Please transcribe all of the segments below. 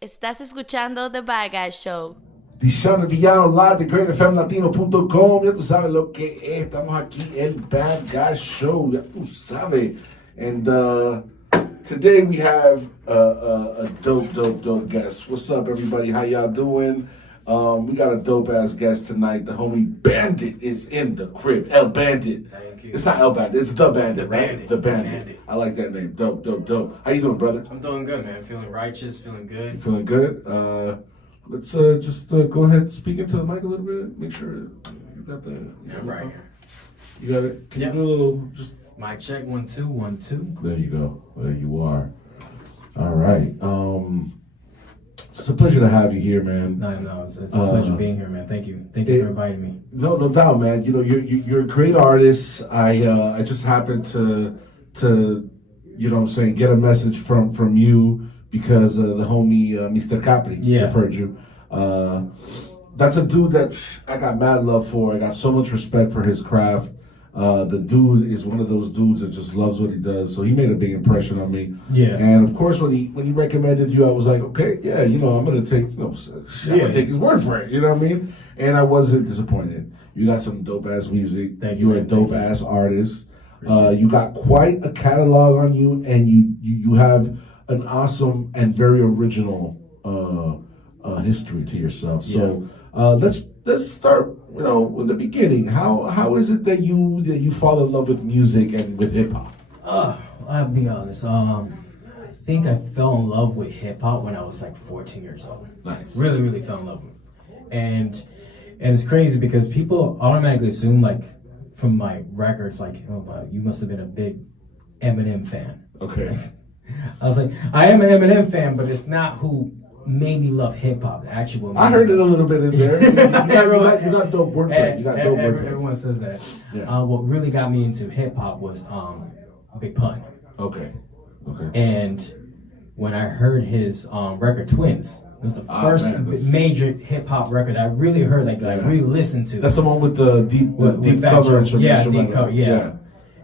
Estás escuchando The Bad Show. D'shon El Villano live de Dagr8fm Latino.com. Ya tú sabes lo que es. Estamos aquí, el Bad Guy Show. Ya tú sabes. And today we have a dope guest. What's up, everybody? How y'all doing? We got a dope ass guest tonight. The homie Bandit is in the crib. El Bandit. Thank you. It's not El Bandit. It's the Bandit. The Bandit. The Bandit. I like that name. Dope. How you doing, brother? I'm doing good, man. Feeling righteous, feeling good. You feeling good? Let's just go ahead and speak into the mic a little bit. Make sure you got the. I'm right here. You got it? Can Yep. you do a little just. Mic check, 1 2 1 2. There you go. There you are. All right. It's a pleasure to have you here, man. No, it's a pleasure being here, man. Thank you for inviting me. No doubt, man. You know, you're a great artist. I just happened to you know what I'm saying, get a message from you because the homie Mr. Capri referred you. That's a dude that I got mad love for. I got so much respect for his craft. The dude is one of those dudes that just loves what he does. So he made a big impression on me. Yeah. And of course, when he recommended you, I was like, okay, yeah, you know, I'm gonna take, I'm gonna take his word for it. You know what I mean? And I wasn't disappointed. You got some dope ass music. You're a dope ass artist. You got quite a catalog on you, and you have an awesome and very original history to yourself. So let's start, you know, with the beginning. How is it that you fall in love with music and with hip hop? I'll be honest. I think I fell in love with hip hop when I was like 14 years old. Nice. Really fell in love with it. And it's crazy because people automatically assume, like, from my records, like, oh, you must have been a big Eminem fan. Okay. I was like, I am an Eminem fan, but it's not who made me love hip hop. Actually, I heard it a little bit in there. You got dope wordplay. You got dope wordplay. Everyone says that. Yeah. What really got me into hip hop was Big Pun. Okay. And when I heard his record Twins, it was the first major hip hop record I really heard, like I really listened to. That's the one with the deep cover. Deep cover. Yeah.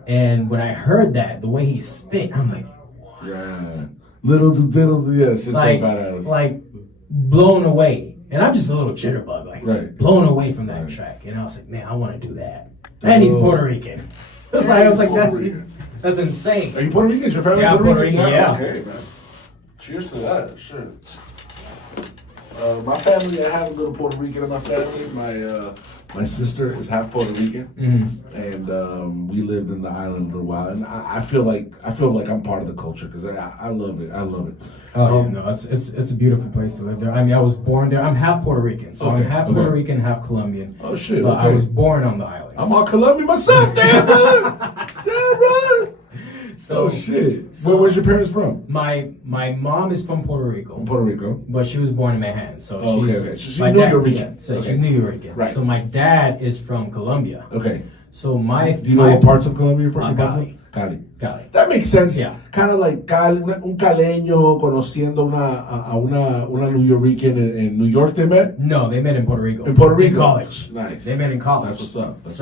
And when I heard that, the way he spit, I'm like, what? Yeah. Little, yes, it's like, so badass. Like, blown away. And I'm just a little jitterbug, like, blown away from that track. And I was like, man, I want to do that. And he's Puerto Rican. I was like, that's insane. Are you Puerto Rican? Is your family Puerto Rican? Yeah. Okay, man. Cheers to that. Sure. My family, I have a little Puerto Rican in my family. My sister is half Puerto Rican, and we lived in the island for a while. And I feel like I'm part of the culture because I love it. Oh, no, it's a beautiful place to live there. I mean, I was born there. I'm half Puerto Rican, so I'm half Puerto Rican, half Colombian. Oh shit! But I was born on the island. I'm all Colombian myself, damn brother. Damn brother. So, shit. So, where's your parents from? My mom is from Puerto Rico. Puerto Rico. But she was born in Manhattan, so she's New York. She's New York. Right. So my dad is from Colombia. Okay. So do you know what parts of Colombia? Cali. That makes sense. Yeah. Kind of like un caleño conociendo una New Yorican in New York. They met. No, they met in Puerto Rico. In Puerto Rico. In college. Nice. They met in college. That's what's up. That's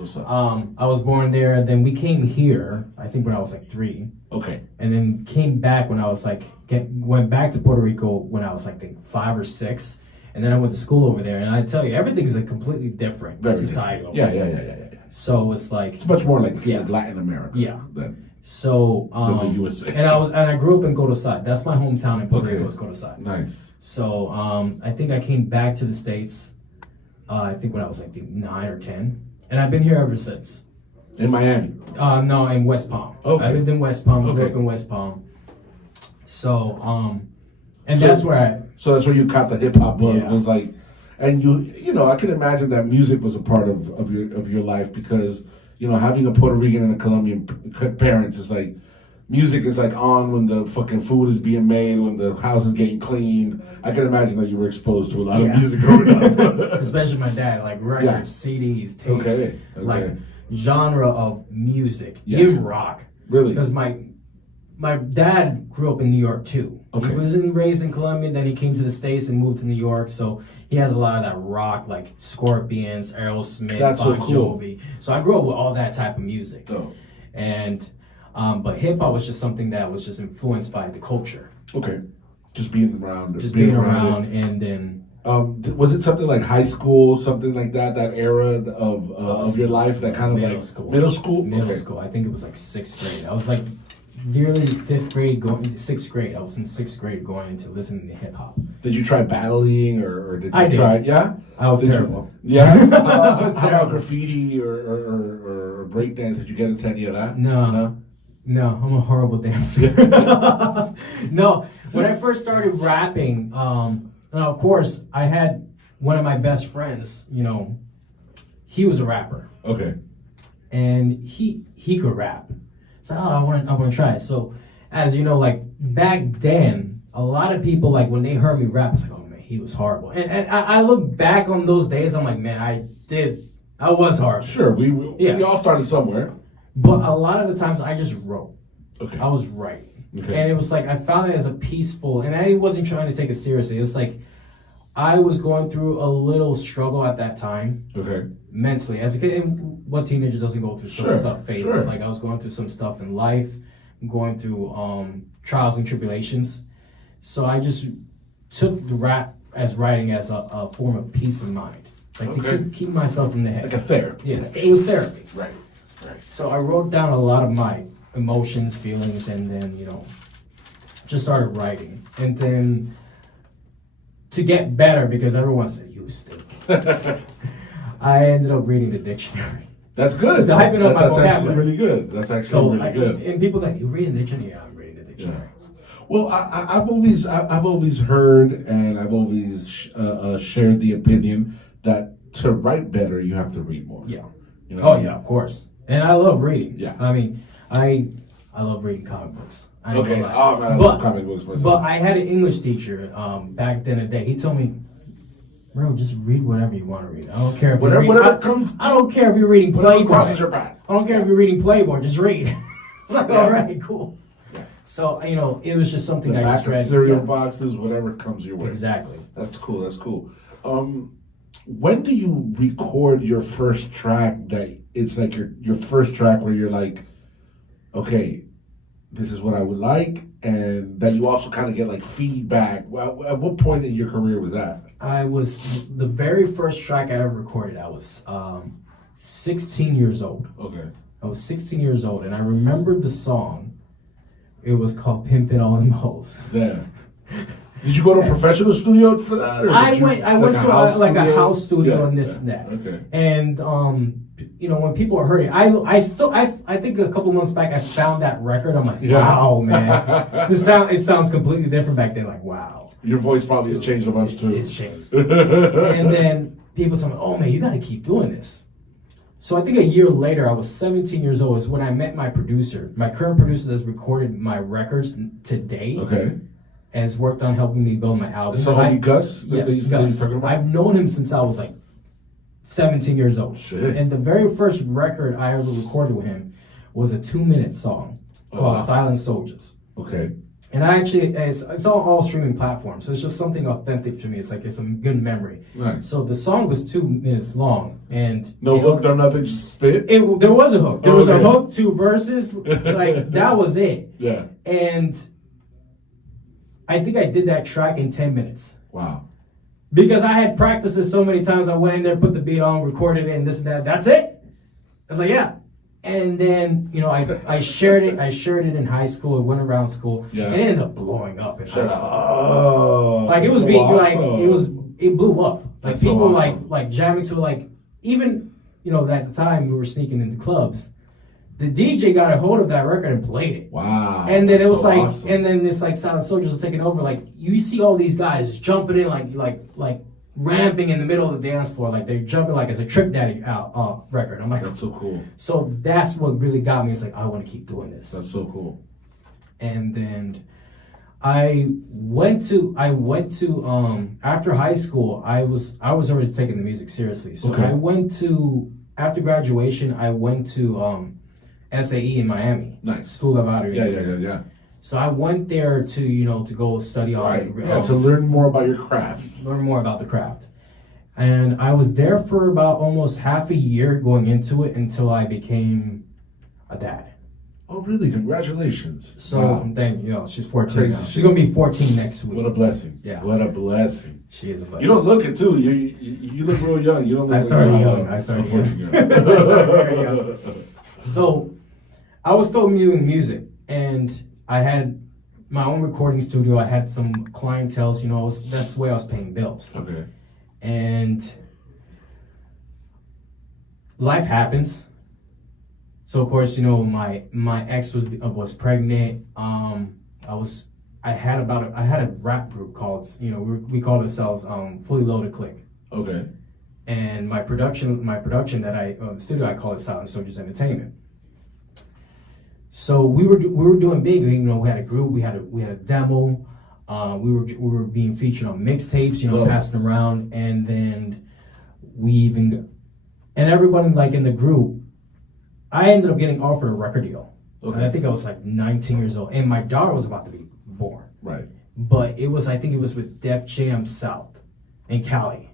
what's up. I was born there. Then we came here. I think when I was like 3. Okay. And then came back when I was like went back to Puerto Rico when I was like 5 or 6. And then I went to school over there. And I tell you, everything's a completely different society. Yeah. So it's like it's much more like Latin America. Yeah. Than the USA. And I grew up in Codosat. That's my hometown in Puerto Rico. Is Codosat. Nice. So I think I came back to the States. I think when I was like 9 or 10, and I've been here ever since. In Miami. No, in West Palm. Okay. I lived in West Palm. Grew up in West Palm. So that's where So that's where you caught the hip hop bug. Yeah. Was like, and you know, I can imagine that music was a part of your life because, you know, having a Puerto Rican and a Colombian parents is like, music is like on when the fucking food is being made, when the house is getting cleaned. I can imagine that you were exposed to a lot of music growing up. Especially my dad, like records, CDs, tapes, like genre of music, even rock. Really? Because my dad grew up in New York too. Okay. He was raised in Colombia, then he came to the States and moved to New York. So he has a lot of that rock, like Scorpions, Aerosmith, Bon Jovi. So I grew up with all that type of music. Oh. And but hip hop was just something that was just influenced by the culture. Okay. Just being around. Just being around, and then. Was it something like high school, something like that era of your life that kind of middle like school. Middle school? Middle school. I think it was like 6th grade. I was like nearly 5th grade, going into 6th grade. I was in 6th grade going into listening to hip hop. Did you try battling or did you try? Yeah, I was terrible. Yeah. How about graffiti or breakdance? Did you get into any of that? No, I'm a horrible dancer. No, when I first started rapping, of course, I had one of my best friends. He was a rapper. Okay. And he could rap. So I want to try it. So, as you know, like back then, a lot of people like when they heard me rap, it's like, oh man, he was horrible. And I look back on those days, I'm like, man, I was horrible. Sure, we all started somewhere. But a lot of the times I just wrote. Okay. I was writing. Okay. And it was like, I found it as a peaceful, and I wasn't trying to take it seriously. It was like, I was going through a little struggle at that time. Okay. Mentally. As a kid, and what teenager doesn't go through some stuff, phases? Sure. Like, I was going through some stuff in life, going through trials and tribulations. So I just took the rap as writing as a form of peace of mind. Like, to keep myself in the head. Like a therapy. Yes, it was therapy. Right. So I wrote down a lot of my emotions, feelings, and then, just started writing. And then to get better, because everyone said, you stink, I ended up reading the dictionary. That's good. That's actually really good. That's actually really good. And people think, you reading the dictionary? Yeah, I'm reading the dictionary. Yeah. Well, I've always heard, and I've always shared the opinion that to write better, you have to read more. Yeah. Yeah, of course. And I love reading. Yeah. I mean, I love reading comic books. Okay. Oh man, I love comic books myself. But I had an English teacher back then. He told me, bro, just read whatever you want to read. I don't care if whatever comes. I don't care if you're reading Playboy. Crosses your path. I don't care if you're reading Playboy. Just read. It's like, Yeah. all right, cool. Yeah. So it was just something The I back just of read. cereal boxes, whatever comes your way. Exactly. That's cool. When do you record your first track that it's like your first track where you're like, okay, this is what I would like, and that you also kind of get like feedback? Well, at what point in your career was that? I was the very first track I ever recorded. I was 16 years old. Okay. I was 16 years old, and I remembered the song. It was called "Pimpin' All Them Hoes." Damn. Did you go to a professional studio for that? Or I went to a house studio and this and that. Okay. And when people are hurting, I think a couple months back I found that record. I'm like, wow, man, it sounds completely different back then. Like, wow. Your voice probably has changed a bunch too. It's changed. And then people tell me, oh man, you got to keep doing this. So I think a year later, I was 17 years old, is when I met my producer, my current producer that's recorded my records today. Okay. And has worked on helping me build my album. So Gus? Yes, Gus. I've known him since I was like 17 years old. Shit. And the very first record I ever recorded with him was a 2-minute song called Silent Soldiers. Okay. And I actually, it's on all streaming platforms. So it's just something authentic to me. It's like, it's a good memory. Nice. So the song was 2 minutes long. And no hook, no nothing, just spit? There was a hook. There was a hook, 2 verses. Like, that was it. Yeah. And I think I did that track in 10 minutes. Wow. Because I had practiced it so many times. I went in there, put the beat on, recorded it, and this and that. That's it. I was like, yeah. And then, I shared it. I shared it in high school. It went around school. Yeah. And it ended up blowing up in high school. Oh. Like, it was being awesome. It blew up. Like, that's people so awesome. like jamming to it. Like, even, at the time we were sneaking into clubs. The DJ got a hold of that record and played it. Wow. And then it was like, awesome. and then it's like Silent Soldiers are taking over. Like, you see all these guys just jumping in, like ramping in the middle of the dance floor. Like, they're jumping like it's a Trick Daddy record. I'm like, that's so cool. So that's what really got me. It's like, I want to keep doing this. That's so cool. And then I went to after high school, I was already taking the music seriously. So after graduation, I went to SAE in Miami. Nice. School of Audio. Yeah. So I went there to go study on to learn more about your craft. Learn more about the craft. And I was there for about almost half a year going into it until I became a dad. Oh, really? Congratulations. So then, she's 14 Crazy now. shit. She's gonna be 14 next week. What a blessing. Yeah. What a blessing. She is a blessing. You don't look it, too. You look real young. You don't look I started like young. I started young. very young. So, I was still doing music, and I had my own recording studio. I had some clientele. That's the way I was paying bills. Okay. And life happens. So of course, my ex was pregnant. I had a rap group called, we called ourselves Fully Loaded Click. Okay. And my production that the studio, I call it Silent Soldiers Entertainment. So we were doing big. We had a group. We had a demo. We were being featured on mixtapes. Passing around, and then and everybody like in the group. I ended up getting offered a record deal. Okay. And I think I was like 19 years old, and my daughter was about to be born. Right. But I think it was with Def Jam South in Cali.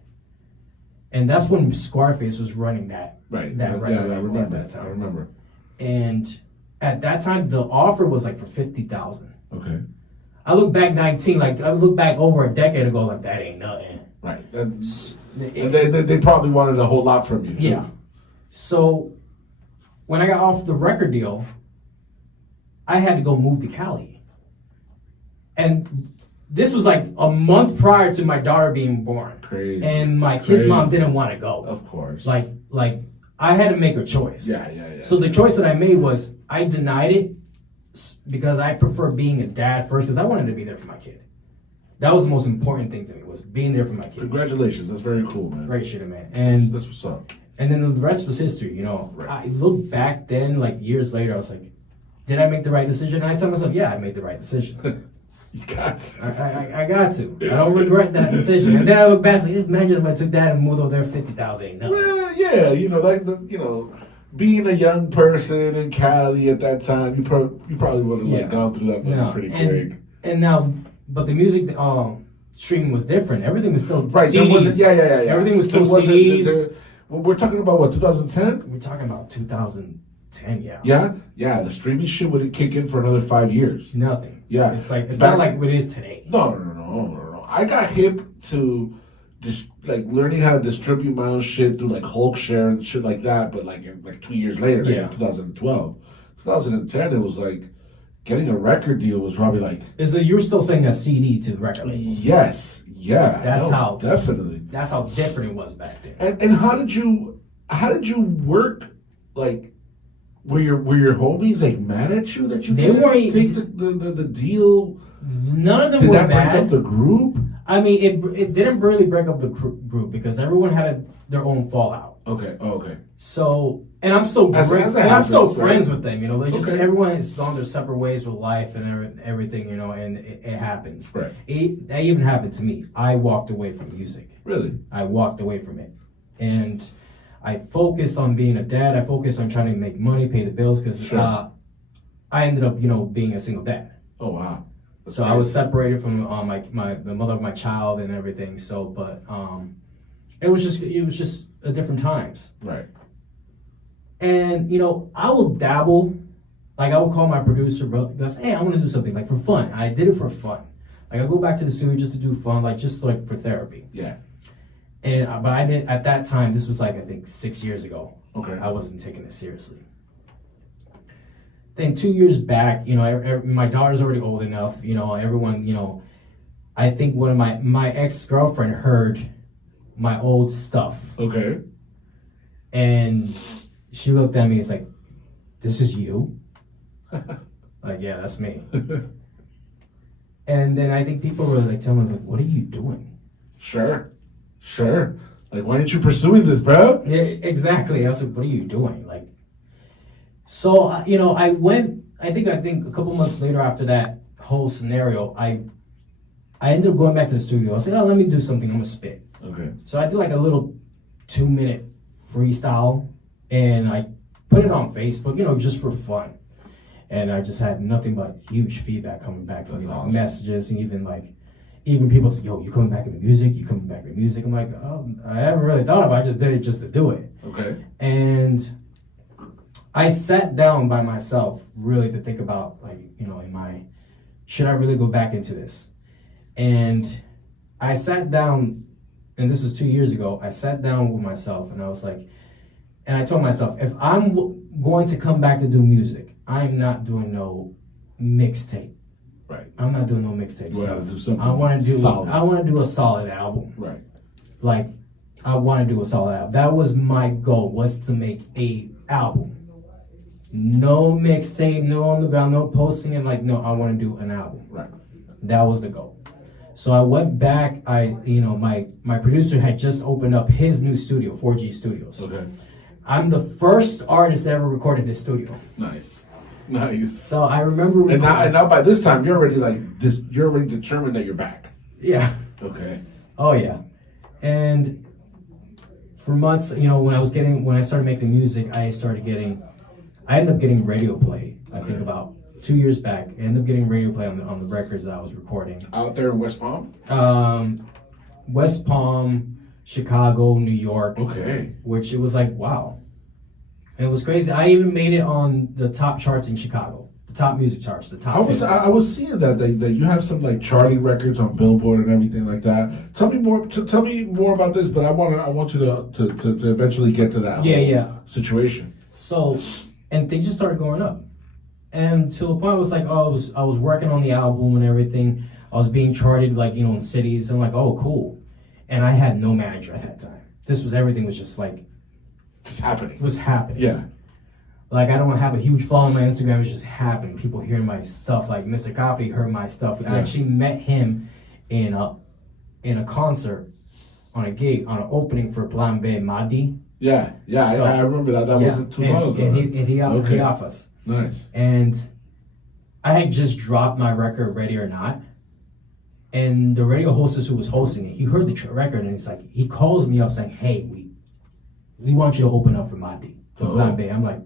And that's when Scarface was running that. Right. That record I remember that time. I remember. And at that time, the offer was like for $50,000. Okay. I look back 19, like I look back over a decade ago, like that ain't nothing. Right. And they probably wanted a whole lot from you. Too. Yeah. So when I got off the record deal, I had to go move to Cali. And this was like a month prior to my daughter being born. Crazy. And my kid's mom didn't want to go. Of course. Like I had to make a choice. Yeah. So the choice that I made was I denied it because I prefer being a dad first because I wanted to be there for my kid. That was the most important thing to me, was being there for my kid. Congratulations. That's very cool, man. Great shit, man. And that's what's up. And then the rest was history, Right. I look back then, like years later, I was like, did I make the right decision? And I tell myself, yeah, I made the right decision. You got to. I got to. I don't regret that decision. And then I look back and like, imagine if I took that and moved over there 50,000 ain't nothing. Well, yeah, being a young person in Cali at that time, you probably would have gone through that pretty quick. And now, but the music streaming was different. Everything was still right. CDs. There wasn't, yeah. Everything was still CDs. We're talking about what, 2010? We're talking about 2010, yeah. Yeah. The streaming shit wouldn't kick in for another 5 years. Nothing. Yeah. It's not like what it is today. No. I got hip to just like learning how to distribute my own shit through like Hulk Share and shit like that, but like 2 years later, in 2012. 2010, it was like getting a record deal was probably like. You're still saying a CD to the record label? Yes. Yeah. That's how definitely. That's how different it was back then. And how did you work? Like, were your homies like mad at you that you didn't take the deal? None of them did were that mad. break up the group? I mean, it didn't really break up the group because everyone had their own fallout. Okay. So, and I'm still friends with them. They just everyone has gone their separate ways with life and everything. And it happens. Right. That even happened to me. I walked away from music. Really? I walked away from it, and I focused on being a dad. I focused on trying to make money, pay the bills, because I ended up, being a single dad. Oh wow. That's crazy. I was separated from the mother of my child and everything. So, but it was just a different times. Right. And I will dabble, like I will call my producer, bro, goes, hey, I want to do something like for fun. I did it for fun. Like I go back to the studio just to do fun, like just like for therapy. Yeah. And but I did at that time. This was like I think 6 years ago. Okay. I wasn't taking it seriously. Then 2 years back, my daughter's already old enough. Everyone, I think one of my ex-girlfriend heard my old stuff. Okay. And she looked at me. It's like, this is you. Like, yeah, that's me. And then I think people were like telling me, like, what are you doing? Sure. Like, why aren't you pursuing this, bro? Yeah, exactly. I was like, what are you doing? Like, so, I went, I think a couple months later after that whole scenario, I ended up going back to the studio. I said, let me do something. I'm going to spit. Okay. So I did like a little 2-minute freestyle, and I put it on Facebook, just for fun. And I just had nothing but huge feedback coming back from me, like messages, and even people say, yo, you coming back into music? You coming back into music? I'm like, oh, I haven't really thought about it. I just did it just to do it. Okay. And I sat down by myself really to think about, like, should I really go back into this? And I sat down, and this was 2 years ago. I sat down with myself, and I was like, and I told myself, if I'm going to come back to do music, I'm not doing no mixtape. Right. I'm not doing no mixtape. You want to do something I want to do. solid. I want to do a solid album. Right. Like, I want to do a solid album. That was my goal, was to make a album. No mixtape, no on the ground, no posting it. Like, no, I want to do an album. Right. That was the goal. So I went back. My producer had just opened up his new studio, 4G Studios. Okay. I'm the first artist that ever recorded in his studio. Nice. So I remember. And now by this time you're already like this. You're already determined that you're back. Yeah. Okay. Oh yeah. And for months, when I started making music, I ended up getting radio play. I think about 2 years back. I ended up getting radio play on the records that I was recording. Out there in West Palm? West Palm, Chicago, New York. Okay. Which it was like, wow. It was crazy. I even made it on the top charts in Chicago. The top music charts. The top. I was seeing that you have some like charting records on Billboard and everything like that. Tell me more about this, but I want you to eventually get to that situation. So, and things just started going up. And to a point, I was like, I was working on the album and everything. I was being charted, like, in cities. I'm like, oh, cool. And I had no manager at that time. Everything was just like... Just happening. It was happening. Yeah. Like, I don't have a huge following on my Instagram. It's just happening. People hearing my stuff. Like, Mr. Copy heard my stuff. I actually met him in a concert, on a gig, on an opening for Plan B Madi. Yeah. So, I remember that. That wasn't too long ago. And he off us. Nice. And I had just dropped my record, Ready or Not. And the radio hostess who was hosting it, he heard the record, and he calls me up saying, hey, we want you to open up for Madi, for Plan B. I'm like,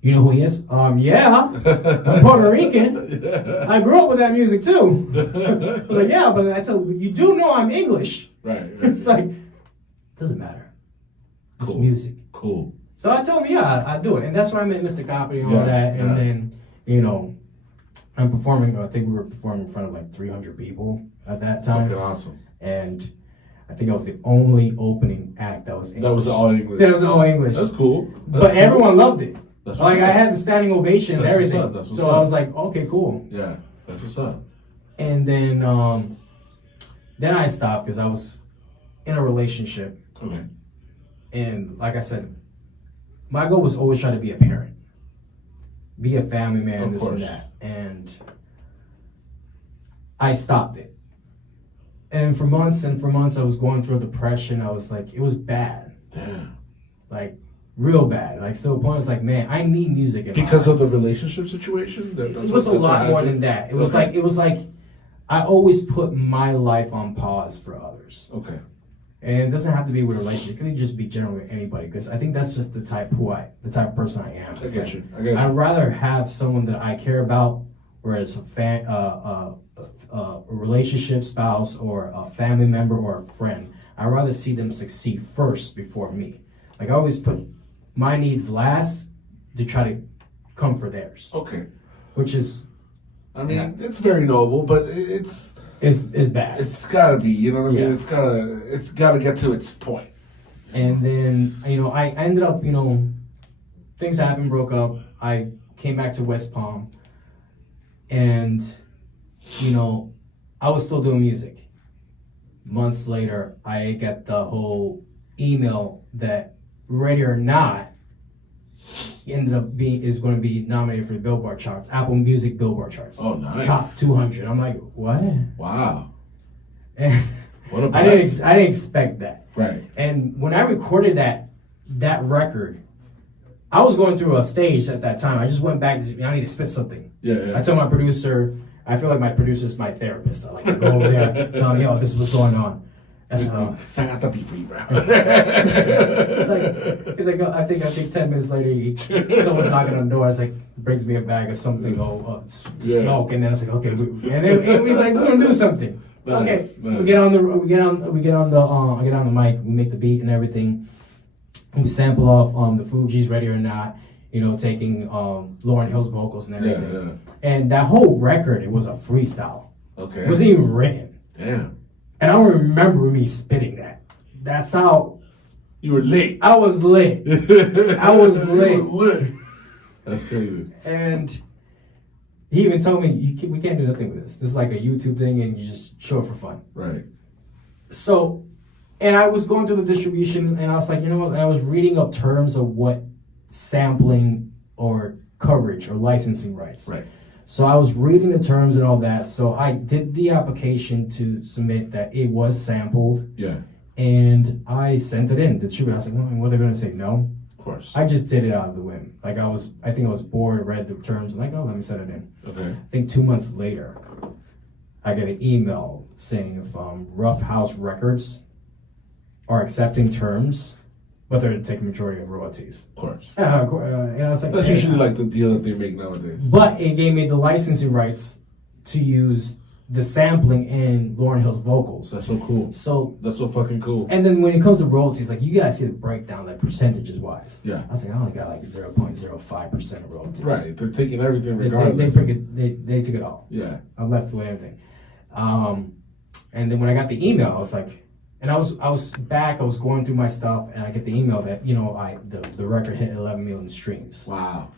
you know who he is? Yeah. I'm Puerto Rican. Yeah. I grew up with that music too. I was like, yeah, but I told you do know I'm English. Right. It's like, doesn't matter. It's music. Cool. So I told him, yeah, I do it. And that's why I met Mr. Copy and all that. And then, I'm performing, I think we were performing in front of like 300 people at that time. Fucking awesome. And I think I was the only opening act that was English. That was all English. That was all English. That's cool. But everyone loved it. That's like, I had the standing ovation and everything. So I was like, okay, cool. Yeah, that's what's up. And then I stopped because I was in a relationship. Okay. And like I said, my goal was always try to be a parent, be a family man, and that. And I stopped it. And for months I was going through a depression. I was like, it was bad. Damn. Like, real bad. Like, so the point is like, man, I need music in because my of the relationship situation? It was a lot more than that. It was like I always put my life on pause for others. Okay. And it doesn't have to be with a relationship. It could just be generally with anybody, because I think that's just the type of person I am. I get you. I'd rather have someone that I care about, whether it's a relationship, spouse, or a family member, or a friend. I'd rather see them succeed first before me. Like, I always put my needs last to try to come for theirs. Okay. Which is... I mean, it's very noble, but it's bad. It's gotta be, you know what I mean? It's gotta get to its point. And then, I ended up, things happened, broke up. I came back to West Palm, and, I was still doing music. Months later, I got the whole email that Ready or Not ended up is going to be nominated for the Billboard charts, Apple Music Billboard charts. Oh, nice. Top 200. I'm like, what? Wow. What a bless. I didn't expect that. Right. And when I recorded that record, I was going through a stage at that time. I just went back to, I need to spit something. Yeah. I told my producer, I feel like my producer's my therapist. I like to go over there, tell him, yo, this is what's going on. That's how. I got to be free, bro. it's like I think 10 minutes later, someone's knocking on the door. It's like, brings me a bag of something, to smoke, and then it's like, okay, and then he's like, we're gonna do something. Nice. We get on the mic, we make the beat and everything. We sample off the Fugees, Ready or Not. taking Lauryn Hill's vocals and everything. Yeah. And that whole record, it was a freestyle. Okay. It wasn't even written. Damn. And I don't remember me spitting that. That's how... You were lit. I was lit. I was lit. You were lit. That's crazy. And he even told me, we can't do nothing with this. This is like a YouTube thing and you just show it for fun. Right. So, and I was going through the distribution and I was like, you know what? I was reading up terms of what sampling or coverage or licensing rights. Right. So I was reading the terms and all that. So I did the application to submit that it was sampled. Yeah. And I sent it in. The distributor, I was like, well, what are they going to say? No. Of course. I just did it out of the whim. Like I think I was bored, read the terms, and like, oh, let me send it in. Okay. I think 2 months later, I get an email saying if Rough House Records are accepting terms, but they're taking majority of royalties. Of course. And I was like, That's usually like the deal that they make nowadays. But it gave me the licensing rights to use the sampling in Lauryn Hill's vocals. That's so cool. So that's so fucking cool. And then when it comes to royalties, like you guys see the breakdown, like percentages wise. Yeah. I was like, I only got like 0.05% of royalties. Right. They're taking everything regardless. They took it all. Yeah. I'm left with everything. And then when I got the email, I was like, and I was going through my stuff, and I get the email that the record hit 11 million streams. Wow.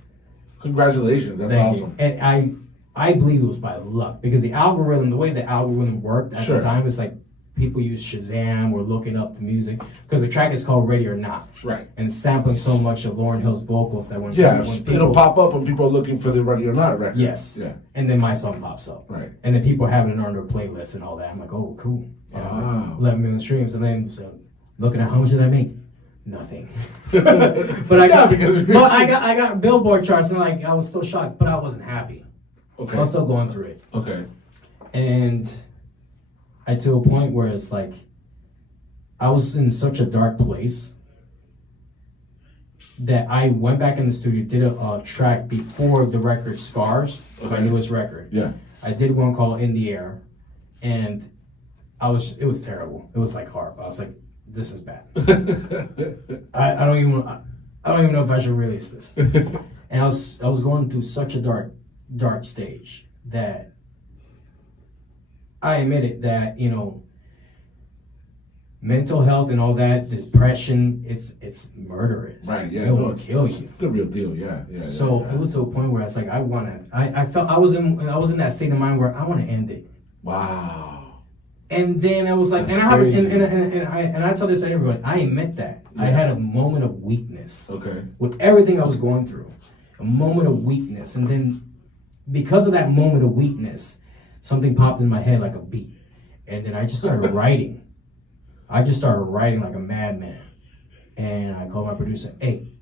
Congratulations. That's Thank awesome. You. And I believe it was by luck because the way the algorithm worked at the time was like people use Shazam or looking up the music because the track is called Ready or Not. Right. And sampling so much of Lauryn Hill's vocals that when it'll pop up when people are looking for the Ready or Not record. Yes. Yeah. And then my song pops up. Right. And then people have it on their playlist and all that. I'm like, oh, cool. Wow. 11 million streams. And then looking at how much did I make? Nothing. But I got Billboard charts and I was still shocked, but I wasn't happy. Okay. I was still going through it. Okay. And to a point where it's like, I was in such a dark place that I went back in the studio, did a track before the record Scars, my newest record. Yeah. I did one called In the Air, and it was terrible. It was like horrible. I was like, this is bad. I don't even know if I should release this. And I was going through such a dark stage that I admitted that mental health and all that, depression, it's murderous. Right. Yeah. It will kill you. It's the real deal. Yeah. So it was to a point where it's like I felt I was in that state of mind where I want to end it. Wow. And then I was like, That's and I tell this to everyone, I admit that I had a moment of weakness. Okay. With everything I was going through, a moment of weakness, and then because of that moment of weakness, something popped in my head like a beat, and then I just started writing. I just started writing like a madman, and I called my producer, "Hey,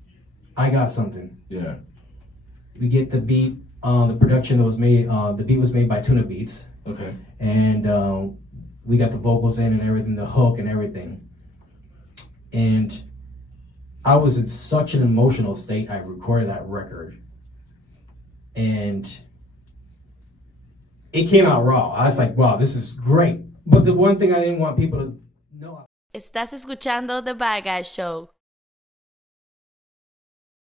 I got something." Yeah. We get the beat. The production that was made, the beat was made by Tuna Beats. Okay. And we got the vocals in and everything, the hook and everything. And I was in such an emotional state. I recorded that record, and it came out raw. I was like, wow, this is great. But the one thing I didn't want people to know. Estás escuchando The Bad Guy Show.